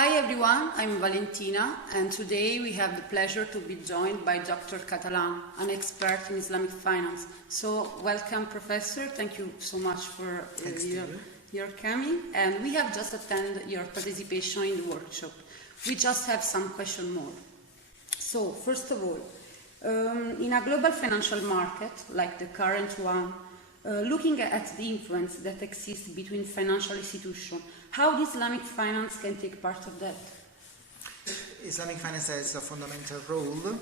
Hi everyone, I'm Valentina, and today we have the pleasure to be joined by Dr. Catalan, an expert in Islamic finance. So welcome, Professor. Thank you so much for your coming. And we have just attended your participation in the workshop. We just have some question more. So first of all, in a global financial market like the current one, looking at the influence that exists between financial institutions, how the Islamic finance can take part of that? Islamic finance has a fundamental role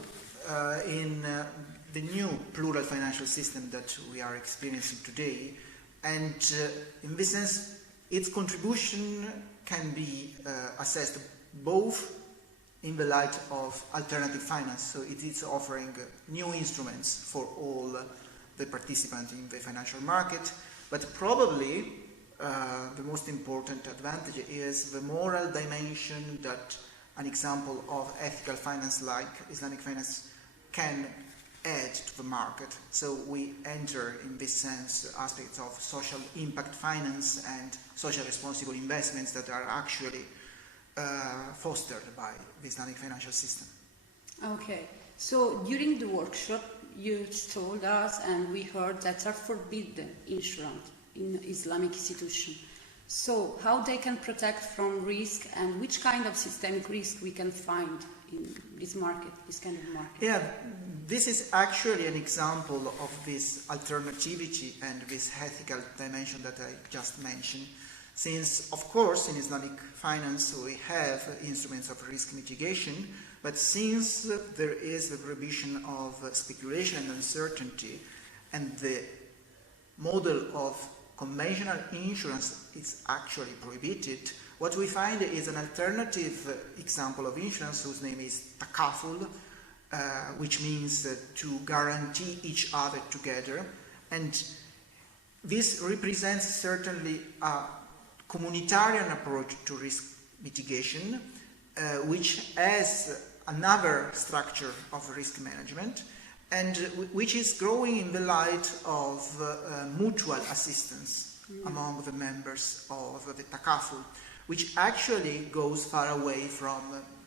in the new plural financial system that we are experiencing today, and in this sense its contribution can be assessed both in the light of alternative finance, so it is offering new instruments for all the participants in the financial market, but probably the most important advantage is the moral dimension that an example of ethical finance like Islamic finance can add to the market. So we enter in this sense aspects of social impact finance and social responsible investments that are actually fostered by the Islamic financial system. Okay, so during the workshop you told us and we heard that are forbidden insurance in Islamic institutions. So how they can protect from risk and which kind of systemic risk we can find in this market, this kind of market? Yeah, this is actually an example of this alternativity and this ethical dimension that I just mentioned. Since, of course, in Islamic finance we have instruments of risk mitigation, but since there is the prohibition of speculation and uncertainty, and the model of conventional insurance is actually prohibited, what we find is an alternative example of insurance whose name is takaful, which means to guarantee each other together. And this represents certainly a communitarian approach to risk mitigation, which has another structure of risk management, and which is growing in the light of mutual assistance among the members of the takaful, which actually goes far away from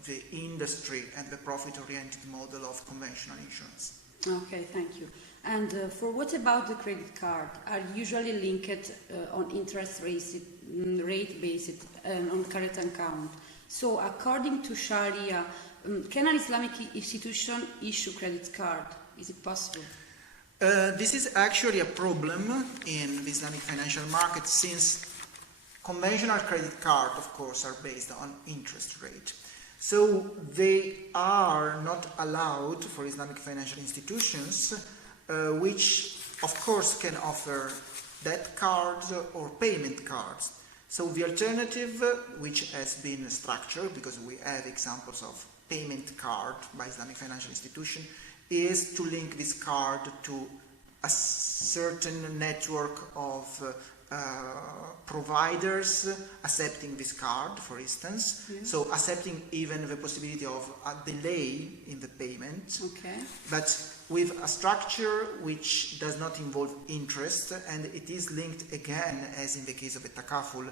the industry and the profit-oriented model of conventional insurance. Okay, thank you. And for what about the credit card? Are usually linked on interest rate based on current account. So according to Sharia, can an Islamic institution issue credit card? Is it possible? This is actually a problem in the Islamic financial market, since conventional credit cards, of course, are based on interest rate. So they are not allowed for Islamic financial institutions, which, of course, can offer debt cards or payment cards. So the alternative, which has been structured, because we have examples of payment card by Islamic financial institution, is to link this card to a certain network of providers accepting this card, for instance. Yes. So accepting even the possibility of a delay in the payment, but with a structure which does not involve interest, and it is linked again, as in the case of a takaful,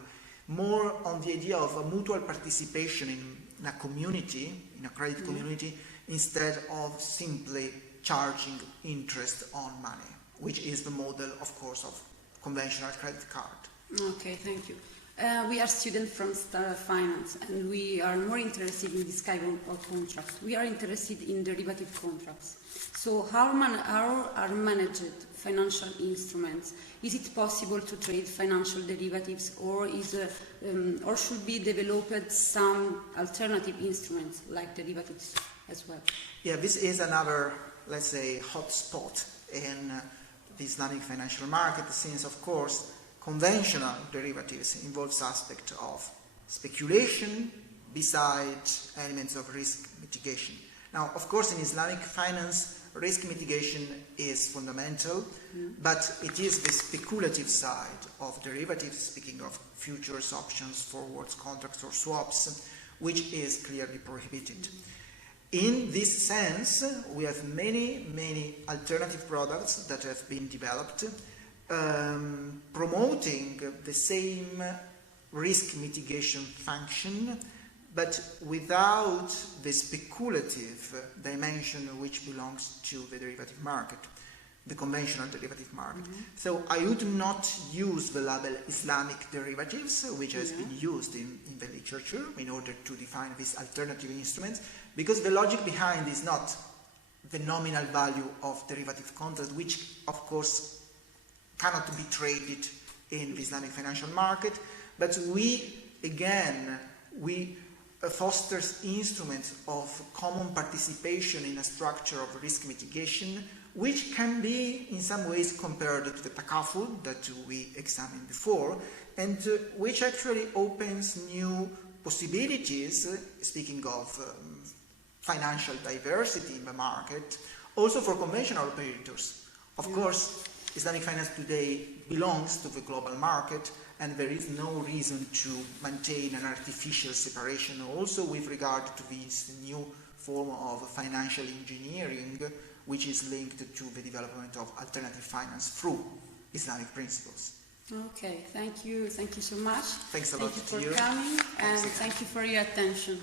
more on the idea of a mutual participation in a community, in a credit community, instead of simply charging interest on money, which is the model, of course, of conventional credit card. Okay, thank you. We are students from finance, and we are more interested in this kind of contracts. We are interested in derivative contracts. So how are managed financial instruments? Is it possible to trade financial derivatives, or should be developed some alternative instruments like derivatives as well? Yeah, this is another, let's say, hot spot in the Islamic financial market, since, of course, conventional derivatives involves aspect of speculation besides elements of risk mitigation. Now, of course, in Islamic finance, risk mitigation is fundamental, but it is the speculative side of derivatives, speaking of futures, options, forwards, contracts, or swaps, which is clearly prohibited. In this sense, we have many alternative products that have been developed, promoting the same risk mitigation function, but without the speculative dimension which belongs to the derivative market, the conventional derivative market. So I would not use the label Islamic derivatives, which has been used in the literature in order to define these alternative instruments, because the logic behind is not the nominal value of derivative contracts, which of course cannot be traded in the Islamic financial market, but we foster instruments of common participation in a structure of risk mitigation, which can be in some ways compared to the takaful that we examined before, and which actually opens new possibilities, speaking of financial diversity in the market, also for conventional operators. Of course, Islamic finance today belongs to the global market, and there is no reason to maintain an artificial separation also with regard to this new form of financial engineering, which is linked to the development of alternative finance through Islamic principles. Okay, thank you so much. Thanks a lot to you. Thank you for coming, and thank you for your attention.